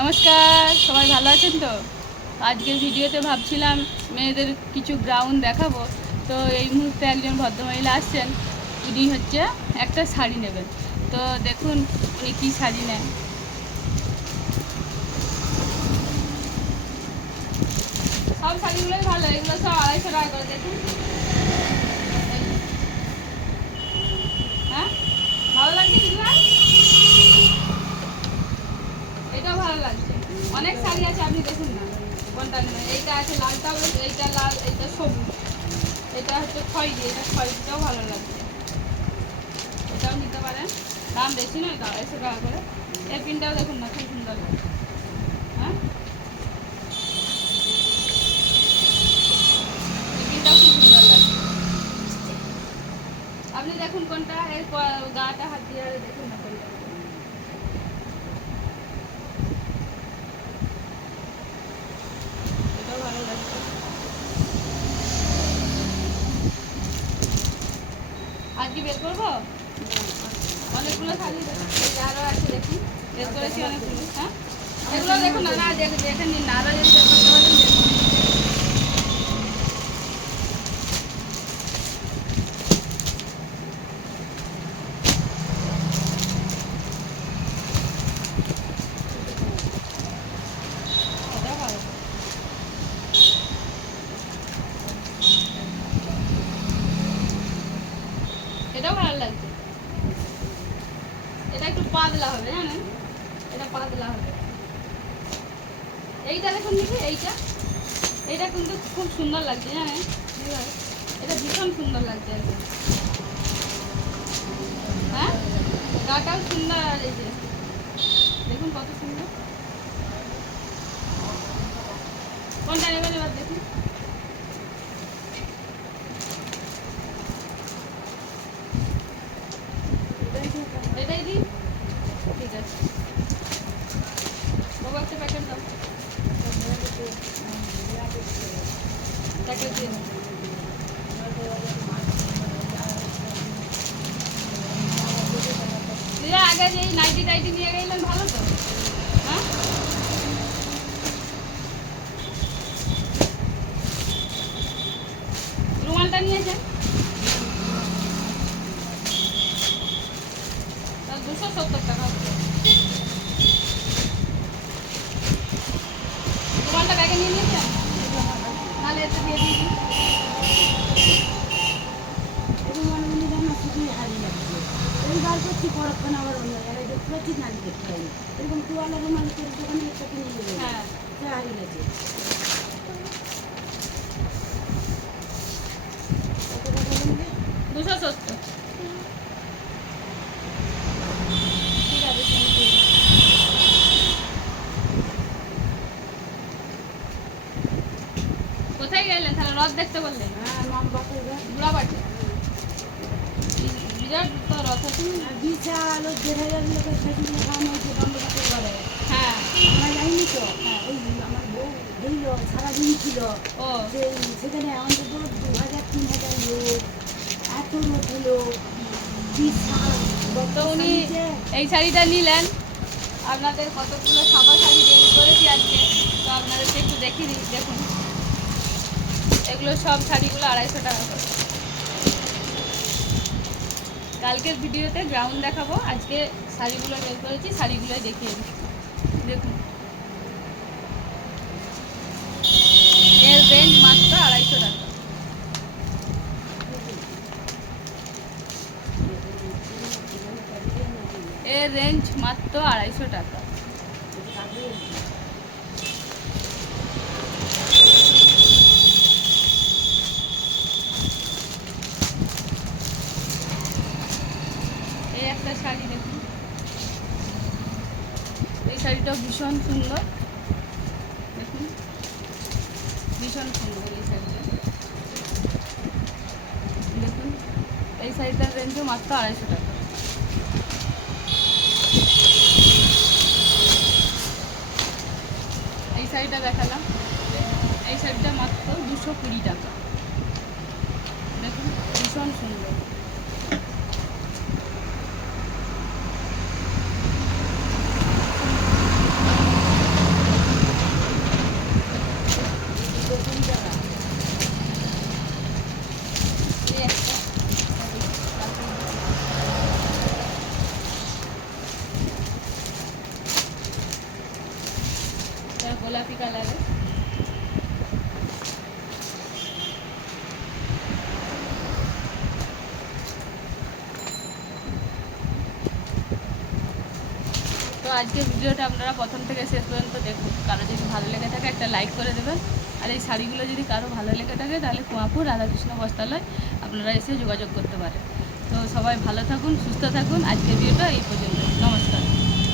নমস্কার, সবাই ভালো আছেন তো? আজকের ভিডিওতে ভাবছিলাম মেয়েদের কিছু গ্রাউন্ড দেখাবো। তো এই মুহূর্তে একজন ভদ্রমহিলা আসছেন, উনি হচ্ছে একটা শাড়ি নেবেন। তো দেখুন উনি কী শাড়ি নেন। সব শাড়িগুলোই ভালো, এগুলো সব 250 টাকা করে। দেখুন, হ্যাঁ ভালো লাগছে কি ভাই? এটাও ভালো লাগছে। অনেক শাড়ি আছে, আপনি দেখুন না কোনটা নেবেন। এইটা আছে লালটা, এইটা লাল, এইটা সবুজ, এটা হচ্ছে খয়েরি, এটা খয়েরিটাও ভালো লাগছে, এটাও নিতে পারেন। দাম বেশি নয়, 250 টাকা করে। এই পিনটাও দেখুন না, খুব সুন্দর লাগছে। হ্যাঁ, এই পিনটাও খুব সুন্দর লাগছে। আপনি দেখুন কোনটা, এর গাটা হাত দিয়ে দেখুন না কোনটা। এটাও ভালো লাগছে। আর কি বের করবো? অনেকগুলো শাড়ি আরও আছে, দেখুন বের করেছি অনেকগুলো। হ্যাঁ, এগুলো দেখুন না, না দেখে নিন না, আরও যদি বের করতে পারেন দেখুন। এটাও ভালো, এটাও ভালো লাগছে। এটা একটু পাতলা হবে, জানেন, এটা পাতলা হবে। এইটা দেখুন দিদি, এইটা কিন্তু খুব সুন্দর লাগছে, জানেন, এটা ভীষণ সুন্দর লাগছে একদম। হ্যাঁ, গাটাও সুন্দর, আর এই যে দেখুন কত সুন্দর। কোনটা নেবেন এবার দেখুন। এটাই দিই, ঠিক আছে। বাবু একটা প্যাকেট দাও, প্যাকেট দিন। দিদা আগে যে নাইটি টাইটি নিয়ে গেলেন ভালো তো? হ্যাঁ, রুমালটা নিয়েছেন 270 টাকা হচ্ছে। রুমালটা ব্যাগে নিয়ে নিয়েছেন, নাহলে এতে দিয়ে দিই। বার করছি পরক্ষণ আবার অন্য জায়গায় দেখতে পাচ্ছি নারী দেখতে পাইনি। এরকম টুয়ালা রুমাল করে দোকানে একটা কিনে নিয়ে যাবে, হ্যাঁ, হারিয়ে গেছে। কত টাকা বললে? 270। ঠিক আছে, শুনুন দিয়ে দিই। কোথায় গেলেন তাহলে? রথ দেখতে বললেন? হ্যাঁ, মামবাকের ঘর। বুড়াবাটি বিরাট তো রথ আছে। আর বিশাল ওই 1,500 লোকের ফেসিং খাওয়ানো হয়েছে মামবাকের ঘরে। হ্যাঁ, আমরা যাইনি তো। হ্যাঁ। ওই আমার বউ গেল, সারাদিন ছিল। ও সেখানে অন্তত 2,000-3,000 লোক, এত লোক হলো, বিশাল। তো উনি নিচে এই শাড়িটা নিলেন। আপনাদের কতগুলো সাদা শাড়ি বের করেছি আজকে, তো আপনাদেরকে একটু দেখিয়ে দিই। দেখুন, এগুলো সব শাড়িগুলো 250 টাকা করে। কালকের ভিডিওতে গ্রাউন্ড দেখাবো, আজকে শাড়িগুলো বের করেছি, শাড়িগুলোই দেখিয়ে দিই। দেখুন, এর রেঞ্জ মাত্র 250 টাকা। এর রেঞ্জ মাত্র 250 টাকা। এই একটা শাড়ি দেখুন, এই শাড়িটাও ভীষণ সুন্দর। দেখুন, ভীষণ সুন্দর এই শাড়িটা। দেখুন, এই শাড়িটার রেঞ্জও মাত্র 250 টাকা। এই শাড়িটা দেখালাম, এই শাড়িটা মাত্র 220 টাকা। দেখুন, ভীষণ সুন্দর। কালারের। তো আজকের ভিডিওটা আপনারা প্রথম থেকে শেষ পর্যন্ত দেখুন। কারো যদি ভালো লেগে থাকে একটা লাইক করে দেবেন। আর এই শাড়িগুলো যদি কারো ভালো লেগে থাকে তাহলে কুয়াপুর রাধাকৃষ্ণ বস্ত্রালয় আপনারা এসে যোগাযোগ করতে পারেন। তো সবাই ভালো থাকুন, সুস্থ থাকুন। আজকের ভিডিওটা এই পর্যন্ত। নমস্কার।